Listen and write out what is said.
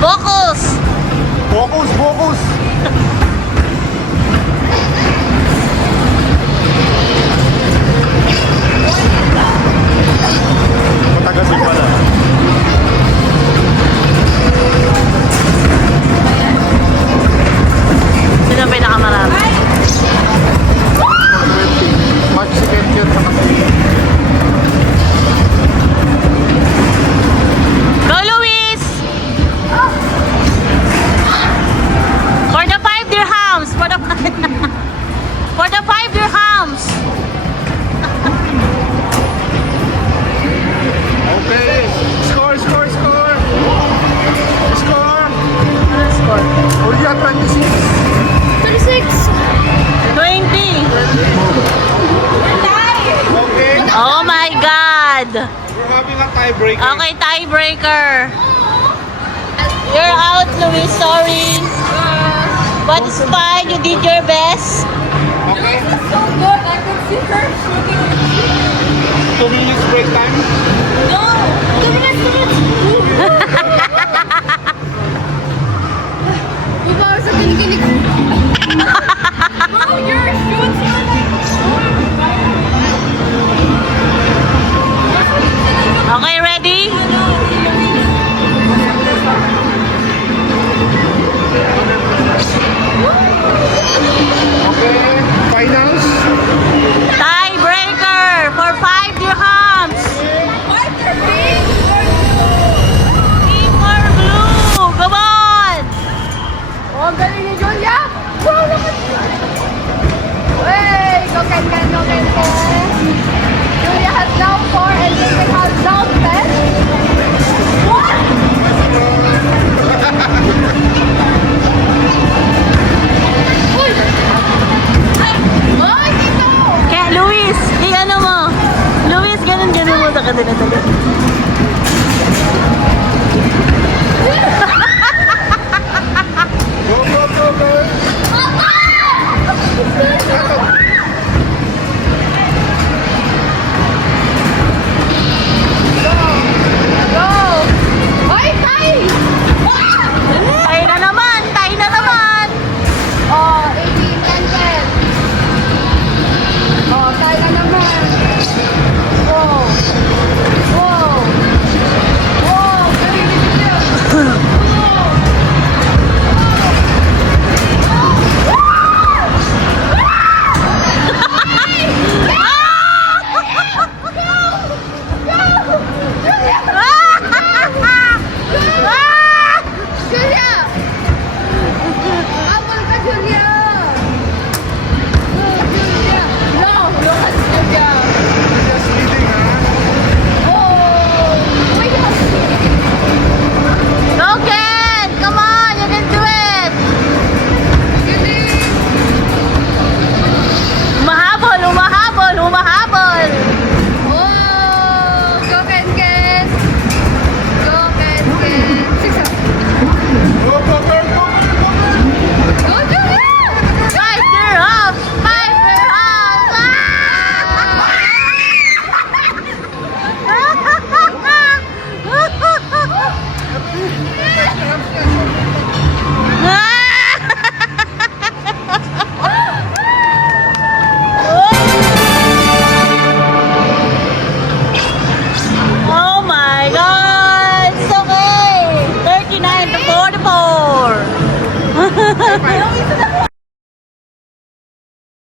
Focus! Focus, focus! Matagasin pala. Sino ang pinakamarami? 20. Match si Kenker sa kasi. Go, Luis! For the 5 dirhams! For the for the 5 dirhams! Okay. Score, score, score! Score! Ano score? Ulia, 26. 20! Okay. Oh my God! We're having a tiebreaker. Okay, tiebreaker. You're out, Luis. Sorry. But it's fine. You did your best. Okay. So good, I could see her shooting. 2 minutes break time. No! 2 minutes, 2 minutes! Iba ako sa kinikinig. Bro, your shoots are like... Okay, ready? Okay. Finals. Tiebreaker for 5 dirhams. Why they're big? Team or blue? Come on! Oh, ang galing ni Julia! Bro, look at that! Hey, go Ken Ken, go Ken Ken! Julia has now 4 and David has now 10. What? Uy! Ay, dito! Kaya Luis, ano mo? Luis, ganun mo. Tagal. Go, go, go, go. Go! Ay, tay! Ah! Tayo na naman! Oh, 18, 10, 10. Oh, tayo na naman. Wow. Wow. Wow, galing ni Julia. Julia! Abol ka, Julia! Go, Julia! No, look at Julia! Just leading, ha? Oh! Wait, Go, Ken! Come on! You can do it! Julia! Humahabol! Oh! Go, Ken Ken! Go, Ken Ken! Go, go, go, go, go, Go, Julia! 5 dirhams! 5 dirhams! Oh my God! It's okay! 39 to 44!